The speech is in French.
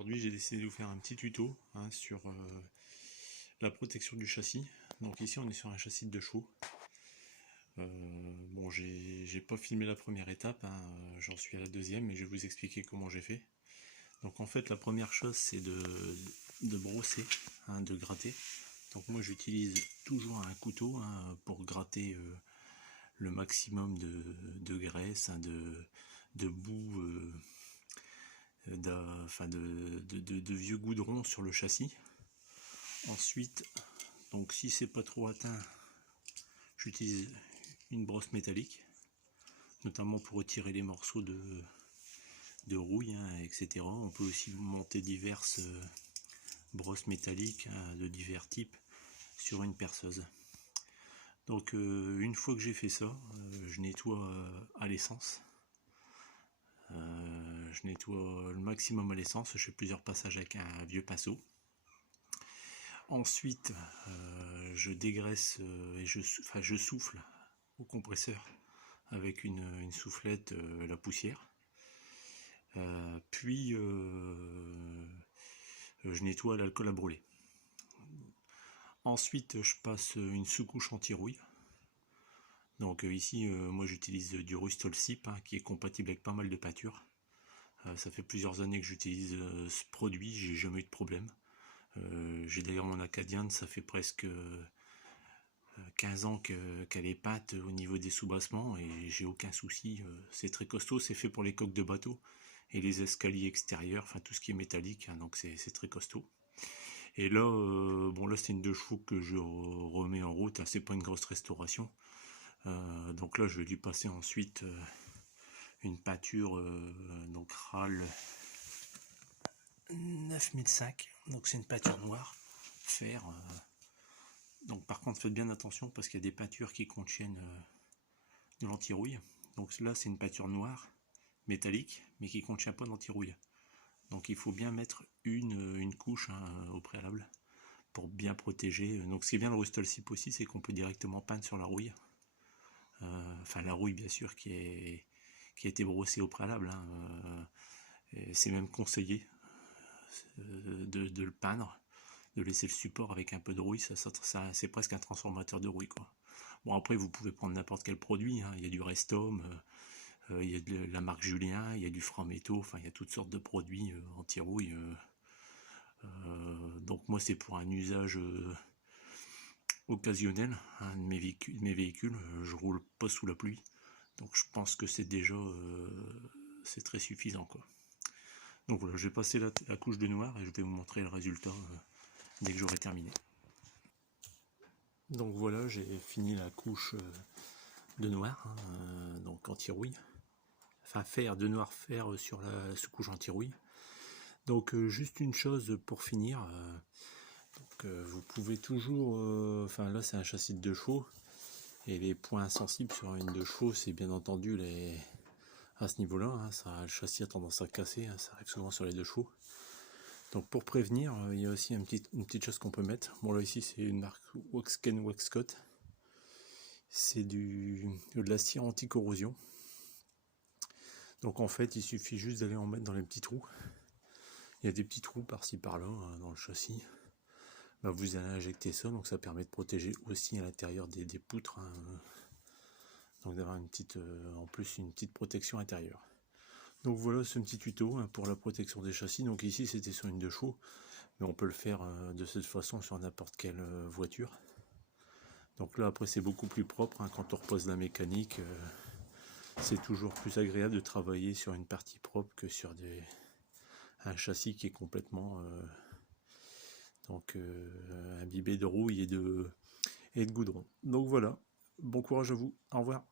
Aujourd'hui, j'ai décidé de vous faire un petit tuto sur la protection du châssis. Donc ici, on est sur un châssis de 2 chevaux. Bon, j'ai pas filmé la première étape, j'en suis à la deuxième et je vais vous expliquer comment j'ai fait. Donc en fait, la première chose, c'est de brosser, de gratter. Donc moi, j'utilise toujours un couteau pour gratter le maximum de graisse, de boue, de vieux goudron sur le châssis. Ensuite, donc si c'est pas trop atteint, j'utilise une brosse métallique, notamment pour retirer les morceaux de rouille, etc. On peut aussi monter diverses brosses métalliques de divers types sur une perceuse. Donc une fois que j'ai fait ça, je nettoie à l'essence. Je nettoie le maximum à l'essence, je fais plusieurs passages avec un vieux pinceau. Ensuite, je dégraisse et je souffle au compresseur avec une soufflette la poussière. Puis je nettoie l'alcool à brûler. Ensuite, je passe une sous-couche anti-rouille. Donc ici, moi j'utilise du Rustol-Sip qui est compatible avec pas mal de peintures. Ça fait plusieurs années que j'utilise ce produit, j'ai jamais eu de problème. J'ai d'ailleurs mon Acadian, ça fait presque 15 ans qu'elle est peinte au niveau des sous-bassements et j'ai aucun souci. C'est très costaud, c'est fait pour les coques de bateau et les escaliers extérieurs, enfin tout ce qui est métallique, donc c'est très costaud. Et là, bon là c'est une 2 chevaux que je remets en route, c'est pas une grosse restauration. Donc là je vais lui passer ensuite une peinture donc RAL 9005, donc c'est une peinture noire, fer. Donc par contre faites bien attention parce qu'il y a des peintures qui contiennent de l'anti-rouille. Donc là c'est une peinture noire, métallique, mais qui ne contient pas d'anti-rouille. Donc il faut bien mettre une couche au préalable pour bien protéger. Donc ce qui est bien le Rustol-Sip aussi, c'est qu'on peut directement peindre sur la rouille. Enfin la rouille bien sûr qui a été brossée au préalable. C'est même conseillé de le peindre, de laisser le support avec un peu de rouille, ça c'est presque un transformateur de rouille quoi. Bon après vous pouvez prendre n'importe quel produit, il y a du Restom, il y a de la marque Julien, il y a du Framétaux, enfin il y a toutes sortes de produits anti-rouille. Donc moi c'est pour un usage occasionnel de mes véhicules, je roule pas sous la pluie, donc je pense que c'est déjà c'est très suffisant quoi. Donc voilà, je vais passer la couche de noir et je vais vous montrer le résultat dès que j'aurai terminé. Donc voilà, j'ai fini la couche de noir, donc anti-rouille. Enfin fer, de noir fer sur la sous-couche anti-rouille. Donc juste une chose pour finir. Vous pouvez toujours... enfin là c'est un châssis de 2 chevaux. Et les points sensibles sur une 2 chevaux, c'est bien entendu à ce niveau-là. Le châssis a tendance à casser, ça arrive souvent sur les 2 chevaux. Donc pour prévenir, il y a aussi une petite chose qu'on peut mettre. Bon là ici c'est une marque Waxken Waxcoat. C'est de la cire anti-corrosion. Donc en fait il suffit juste d'aller en mettre dans les petits trous. Il y a des petits trous par-ci par-là dans le châssis. Vous allez injecter ça, donc ça permet de protéger aussi à l'intérieur des poutres. Donc d'avoir en plus une petite protection intérieure. Donc voilà ce petit tuto pour la protection des châssis. Donc ici c'était sur une 2 chevaux, mais on peut le faire de cette façon sur n'importe quelle voiture. Donc là après c'est beaucoup plus propre, quand on repose la mécanique, c'est toujours plus agréable de travailler sur une partie propre que sur un châssis qui est complètement imbibé de rouille et de goudron. Donc voilà, bon courage à vous, au revoir.